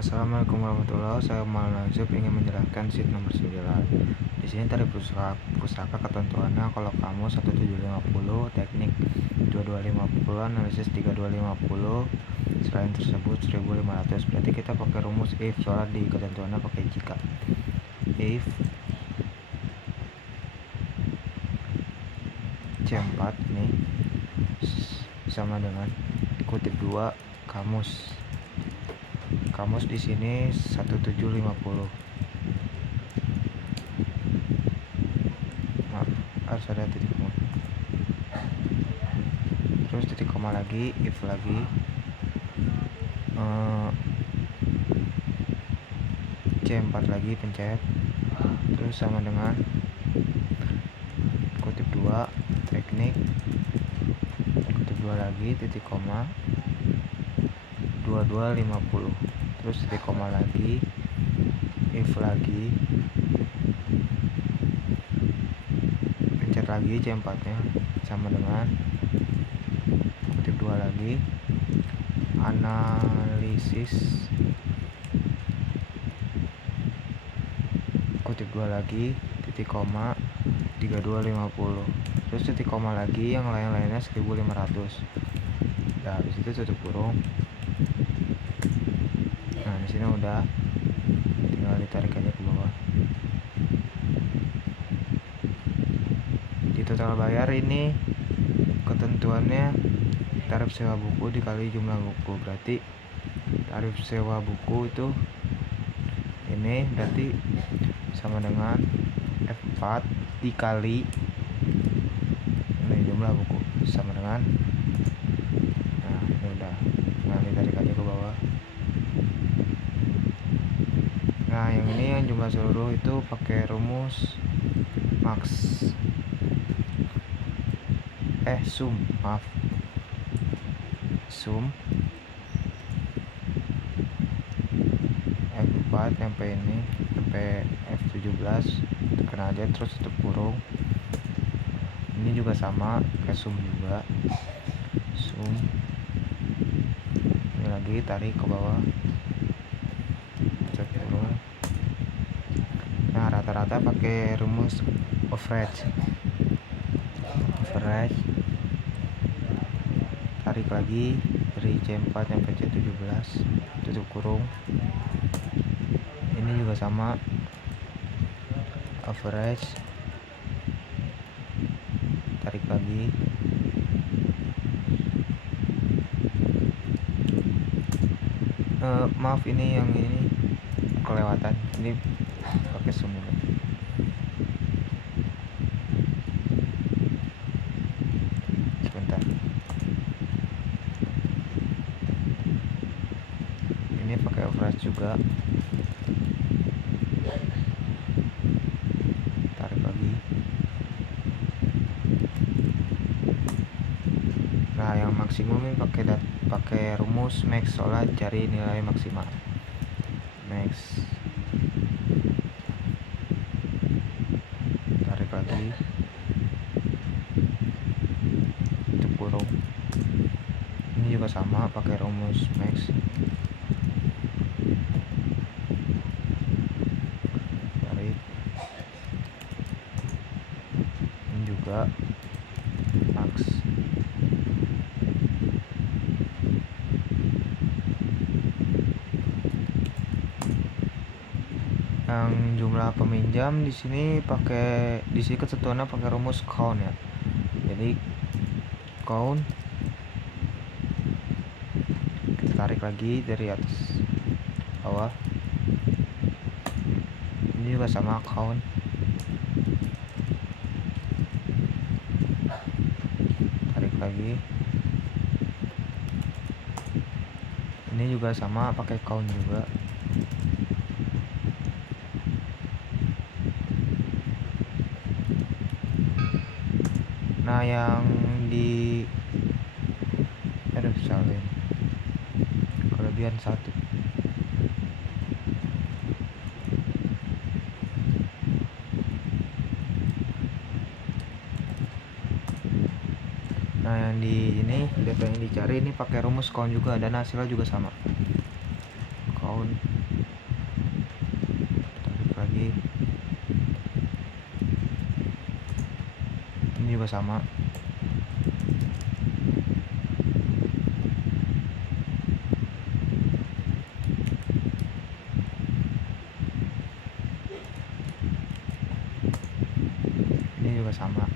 Assalamualaikum warahmatullahi wabarakatuh. Saya Maulana Yusuf ingin menjelaskan sheet nomor 9. Di sini tarif pustaka ketentuannya kalau kamu 1750, teknik 2250, analisis 3250. Selain tersebut 1500. Berarti kita pakai rumus if, soalnya di ketentuannya pakai jika. If C4 ini sama dengan kutip 2 kamus. Kamus di sini 1750. Maaf, harus ada titik koma. Terus titik koma lagi, if lagi. C4 lagi pencet. Terus sama dengan kutip 2 teknik, kutip 2 lagi titik koma 2250. Terus titik koma lagi, if lagi, pencet lagi C4 nya sama dengan kutip 2 lagi, analisis, kutip 2 lagi titik koma 3250. Terus titik koma lagi, yang lain-lainnya 1500. Nah, habis itu tutup kurung. Nah, di sini udah, tinggal ditarik aja ke bawah. Di total bayar ini ketentuannya tarif sewa buku dikali jumlah buku. Berarti tarif sewa buku itu ini berarti sama dengan F4 dikali ini jumlah buku sama dengan, nah ini udah, nah ditarik aja ke bawah. Nah yang ini yang jumlah seluruh itu pakai rumus sum F4 sampai ini sampai F17, tekan aja terus tutup kurung. Ini juga sama kayak sum juga, sum ini lagi tarik ke bawah, tutup kurung. Nah rata-rata pakai rumus average, tarik lagi dari C4 sampai C17, tutup kurung. Ini juga sama, average, tarik lagi. Maaf ini yang ini kelewatan, ini pakai sum juga. Sebentar, ini pakai average juga, tarik lagi. Nah yang maksimum ini pakai rumus max, soalnya cari nilai maksimal. Max, tarik lagi, tutup kurung. Ini juga sama pakai rumus max, tarik. Ini juga max. Yang jumlah peminjam di sini ketentuannya pakai rumus count ya. Jadi count, kita tarik lagi dari atas bawah. Ini juga sama count, tarik lagi. Ini juga sama pakai count juga. Nah yang di salin kelebihan 1. Nah yang di ini data yang dicari ini pakai rumus count juga, dan hasilnya juga sama, count sama. Ini juga sama.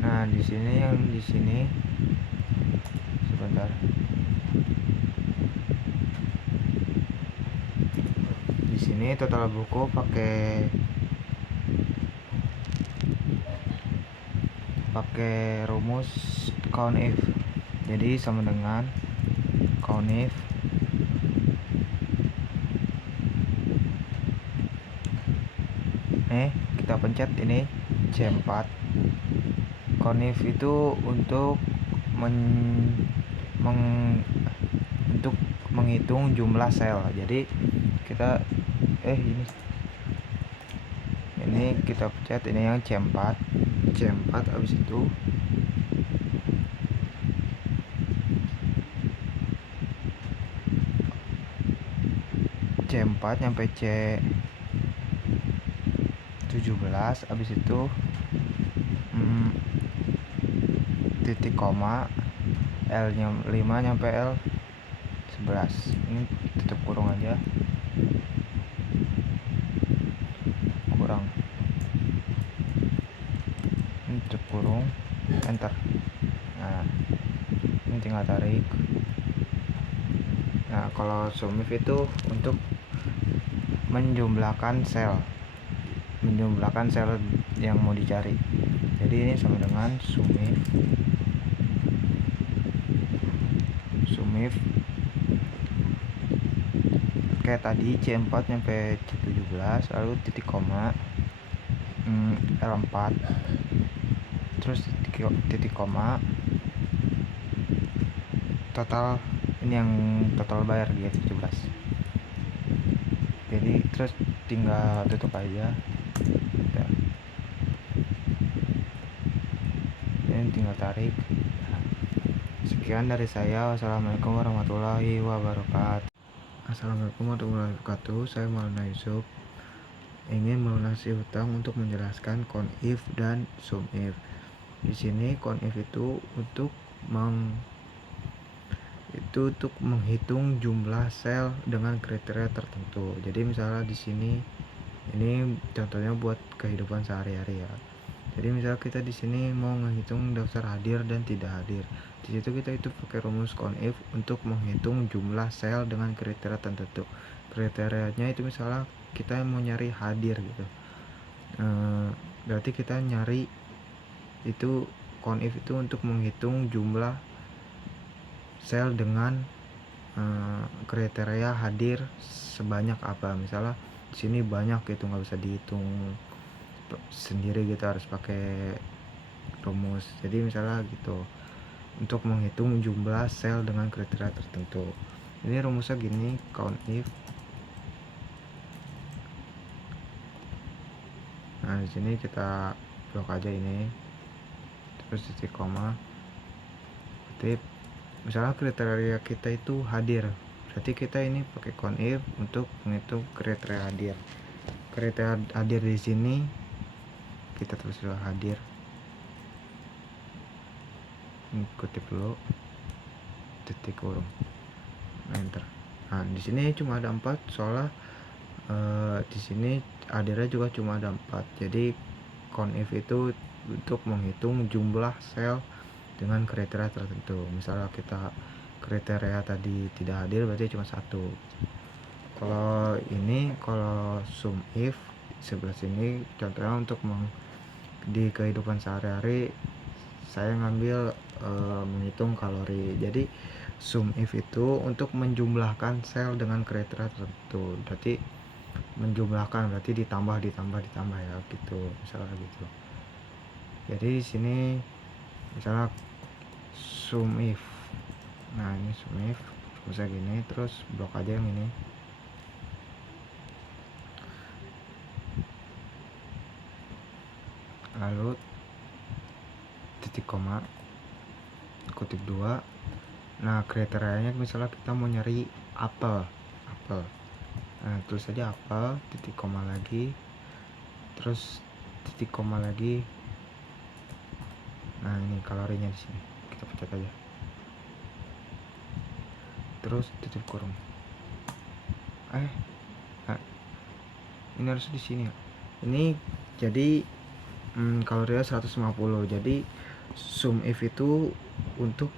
Nah, di sini sebentar. Di sini total buku pakai rumus COUNT-IF. Jadi sama dengan COUNT-IF kita pencet ini C4. COUNT-IF itu untuk untuk menghitung jumlah sel. Jadi kita ini kita pencet ini yang C4 habis itu C4 nyampe C17 habis itu titik koma L5 nyampe L11. Ini tutup kurung aja, ini tutup kurung, enter. Nah, ini tinggal tarik. Nah, kalau SUMIF itu untuk menjumlahkan sel yang mau dicari. Jadi ini sama dengan SUMIF kayak tadi C4 nyampe C17 lalu titik koma L4 terus titik koma total. Ini yang total bayar dia 17. Jadi terus tinggal tutup aja. Ini tinggal tarik. Sekian dari saya. Wassalamualaikum warahmatullahi wabarakatuh. Assalamualaikum warahmatullahi wabarakatuh. Saya Maulana Yusuf ingin melunasi hutang untuk menjelaskan COUNT-IF dan SUMIF. Di sini COUNT-IF itu untuk menghitung jumlah sel dengan kriteria tertentu. Jadi misalnya di sini ini contohnya buat kehidupan sehari-hari ya. Jadi misalnya kita di sini mau menghitung daftar hadir dan tidak hadir. Di situ kita itu pakai rumus COUNT-IF untuk menghitung jumlah sel dengan kriteria tertentu. Kriterianya itu misalnya kita mau nyari hadir gitu. Berarti kita nyari itu COUNT-IF itu untuk menghitung jumlah sel dengan kriteria hadir sebanyak apa. Misalnya di sini banyak gitu, nggak bisa dihitung sendiri gitu, harus pakai rumus. Jadi misalnya gitu untuk menghitung jumlah sel dengan kriteria tertentu. Ini rumusnya gini, COUNT-IF. Nah di sini kita blok aja ini, terus titik koma, kutip. Misalnya kriteria kita itu hadir, berarti kita ini pakai COUNT-IF untuk menghitung kriteria hadir. Kriteria hadir di sini kita tulis dulu hadir, ini kutip dulu, titik kurung, enter. Nah di sini cuma ada 4 soalnya di sini hadirnya juga cuma ada 4. Jadi COUNT-IF itu untuk menghitung jumlah sel dengan kriteria tertentu. Misalnya kita kriteria tadi tidak hadir berarti cuma 1. Kalau SUMIF sebelah sini contohnya untuk di kehidupan sehari-hari saya ngambil menghitung kalori. Jadi SUMIF itu untuk menjumlahkan sel dengan kriteria tertentu. Berarti menjumlahkan berarti ditambah ya gitu, misalnya gitu. Jadi di sini misalnya SUMIF. Nah ini SUMIF bisa gini, terus blok aja yang ini. Lalu titik koma, kutip 2, Nah, kriterianya misalnya kita mau nyari apel. Nah, tulis saja apel, titik koma lagi, terus titik koma lagi. Nah, ini kalorinya di sini. Kita pencet aja. Terus tutup kurung. Nah, ini harus di sini ya. Ini jadi kalorinya 150. Jadi sum if itu untuk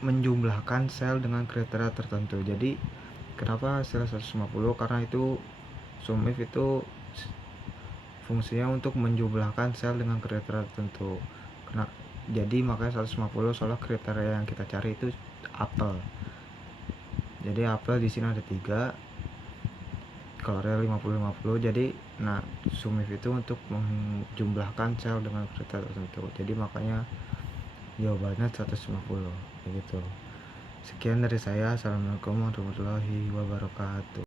menjumlahkan sel dengan kriteria tertentu. Jadi kenapa sel 150? Karena itu sum if itu fungsinya untuk menjumlahkan sel dengan kriteria tertentu. Jadi makanya 150, soalnya kriteria yang kita cari itu apel. Jadi apel di sini ada 3, kalori 50-50. Jadi sum if itu untuk menjumlahkan sel dengan kriteria tertentu. Jadi makanya jawabannya 150 begitu. Sekian dari saya. Assalamualaikum warahmatullahi wabarakatuh.